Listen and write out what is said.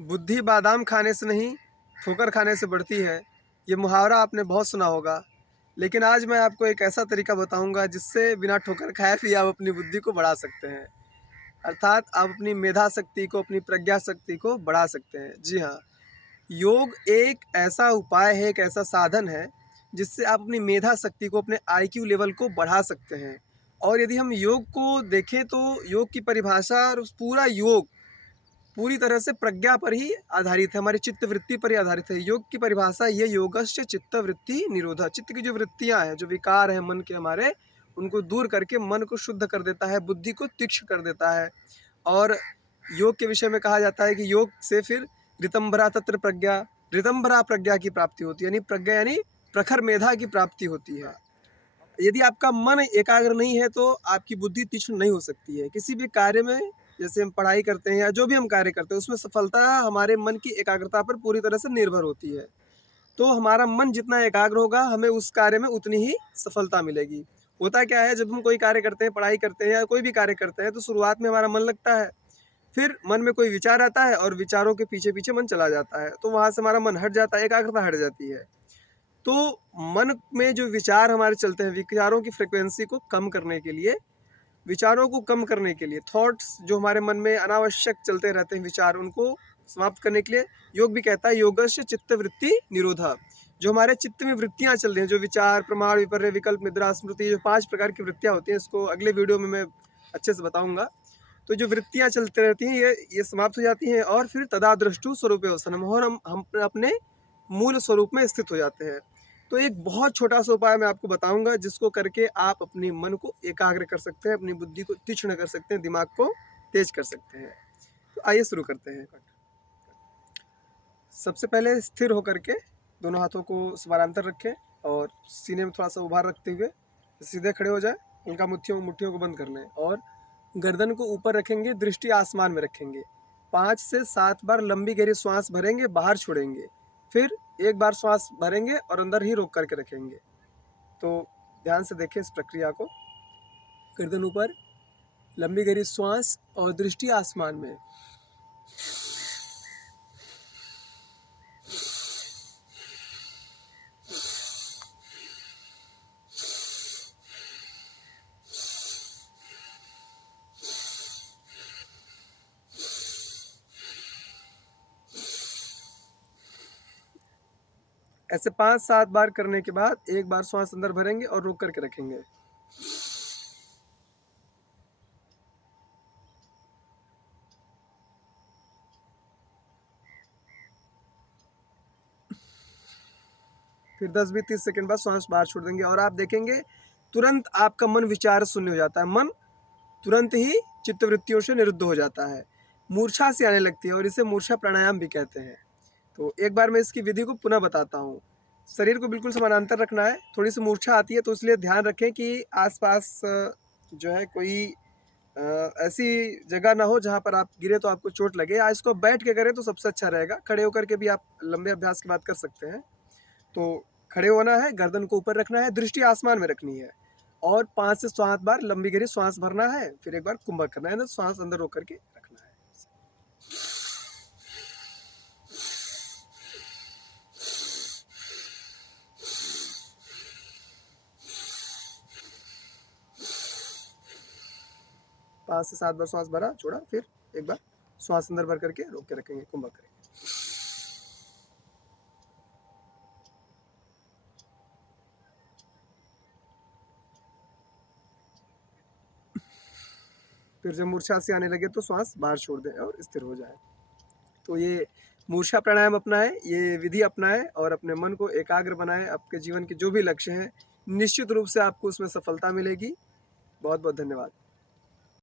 बुद्धि बादाम खाने से नहीं, ठोकर खाने से बढ़ती है। ये मुहावरा आपने बहुत सुना होगा, लेकिन आज मैं आपको एक ऐसा तरीका बताऊंगा जिससे बिना ठोकर खाए भी आप अपनी बुद्धि को बढ़ा सकते हैं। अर्थात आप अपनी मेधा शक्ति को, अपनी प्रज्ञा शक्ति को बढ़ा सकते हैं। जी हाँ, योग एक ऐसा उपाय है, एक ऐसा साधन है जिससे आप अपनी मेधा शक्ति को, अपने आईक्यू लेवल को बढ़ा सकते हैं। और यदि हम योग को देखें तो योग की परिभाषा और पूरा योग पूरी तरह से प्रज्ञा पर ही आधारित है, हमारी चित्त वृत्ति पर ही आधारित है। योग की परिभाषा ये योगस्य चित्त वृत्ति निरोधा। चित्त की जो वृत्तियां हैं, जो विकार हैं मन के हमारे, उनको दूर करके मन को शुद्ध कर देता है, बुद्धि को तीक्ष्ण कर देता है। और योग के विषय में कहा जाता है कि योग से फिर ऋतंभरा तत्र प्रज्ञा, ऋतंभरा प्रज्ञा की प्राप्ति होती है, यानी प्रज्ञा यानी प्रखर मेधा की प्राप्ति होती है। यदि आपका मन एकाग्र नहीं है तो आपकी बुद्धि तीक्ष्ण नहीं हो सकती है। किसी भी कार्य में, जैसे हम पढ़ाई करते हैं या जो भी हम कार्य करते हैं, उसमें सफलता हमारे मन की एकाग्रता पर पूरी तरह से निर्भर होती है। तो हमारा मन जितना एकाग्र होगा, हमें उस कार्य में उतनी ही सफलता मिलेगी। होता क्या है, जब हम कोई कार्य करते हैं, पढ़ाई करते हैं या कोई भी कार्य करते हैं, तो शुरुआत में हमारा मन लगता है, फिर मन में कोई विचार आता है और विचारों के पीछे पीछे मन चला जाता है, तो वहाँ से हमारा मन हट जाता है, एकाग्रता हट जाती है। तो मन में जो विचार हमारे चलते हैं, विचारों की फ्रिक्वेंसी को कम करने के लिए, विचारों को कम करने के लिए, थॉट्स जो हमारे मन में अनावश्यक चलते रहते हैं विचार, उनको समाप्त करने के लिए योग भी कहता है योगस्य चित्त वृत्ति निरोधा। जो हमारे चित्त में वृत्तियां चल रही हैं, जो विचार, प्रमाण, विपर्य, विकल्प, निद्रा, स्मृति, जो 5 प्रकार की वृत्तियां होती हैं, इसको अगले वीडियो में मैं अच्छे से बताऊंगा। तो जो वृत्तियां चलती रहती हैं, ये समाप्त हो जाती हैं और फिर तदा दृष्टु स्वरूप वसनम, और हम अपने मूल स्वरूप में स्थित हो जाते हैं। तो एक बहुत छोटा सा उपाय मैं आपको बताऊंगा जिसको करके आप अपने मन को एकाग्र कर सकते हैं, अपनी बुद्धि को तीक्ष्ण कर सकते हैं, दिमाग को तेज कर सकते हैं। तो आइए शुरू करते हैं। सबसे पहले स्थिर होकर के दोनों हाथों को समानांतर रखें और सीने में थोड़ा सा उभार रखते हुए सीधे खड़े हो जाए। उनका मुट्ठियों को बंद कर लें और गर्दन को ऊपर रखेंगे, दृष्टि आसमान में रखेंगे। 5 से 7 बार लंबी गहरी श्वास भरेंगे, बाहर छोड़ेंगे, फिर एक बार श्वास भरेंगे और अंदर ही रोक करके रखेंगे। तो ध्यान से देखें इस प्रक्रिया को। गर्दन ऊपर, लंबी गहरी श्वास और दृष्टि आसमान में। ऐसे 5-7 बार करने के बाद एक बार श्वास अंदर भरेंगे और रोक करके रखेंगे। फिर 10-20-30 सेकंड बाद श्वास बाहर छोड़ देंगे और आप देखेंगे तुरंत आपका मन विचार शून्य हो जाता है। मन तुरंत ही चित्तवृत्तियों से निरुद्ध हो जाता है, मूर्छा से आने लगती है और इसे मूर्छा प्राणायाम भी कहते हैं। तो एक बार मैं इसकी विधि को पुनः बताता हूँ। शरीर को बिल्कुल समानांतर रखना है। थोड़ी सी मूर्छा आती है तो इसलिए ध्यान रखें कि आसपास जो है कोई ऐसी जगह ना हो जहाँ पर आप गिरे तो आपको चोट लगे। या इसको बैठ के करें तो सबसे अच्छा रहेगा। खड़े होकर के भी आप लंबे अभ्यास की बात कर सकते हैं। तो खड़े होना है, गर्दन को ऊपर रखना है, दृष्टि आसमान में रखनी है और 5 से 7 बार लंबी गहरी श्वास भरना है, फिर एक बार कुंभक करना है ना, श्वास अंदर रोक करके रखना है। 5 से 7 बार श्वास भरा, छोड़ा, फिर एक बार श्वास अंदर भर करके रोक के रखेंगे, कुंभक करेंगे। फिर जब मूर्छा से आने लगे तो श्वास बाहर छोड़ दें और स्थिर हो जाए। तो ये मूर्छा प्राणायाम अपनाएं, ये विधि अपनाएं और अपने मन को एकाग्र बनाएं। आपके जीवन के जो भी लक्ष्य हैं, निश्चित रूप से आपको उसमें सफलता मिलेगी। बहुत बहुत धन्यवाद।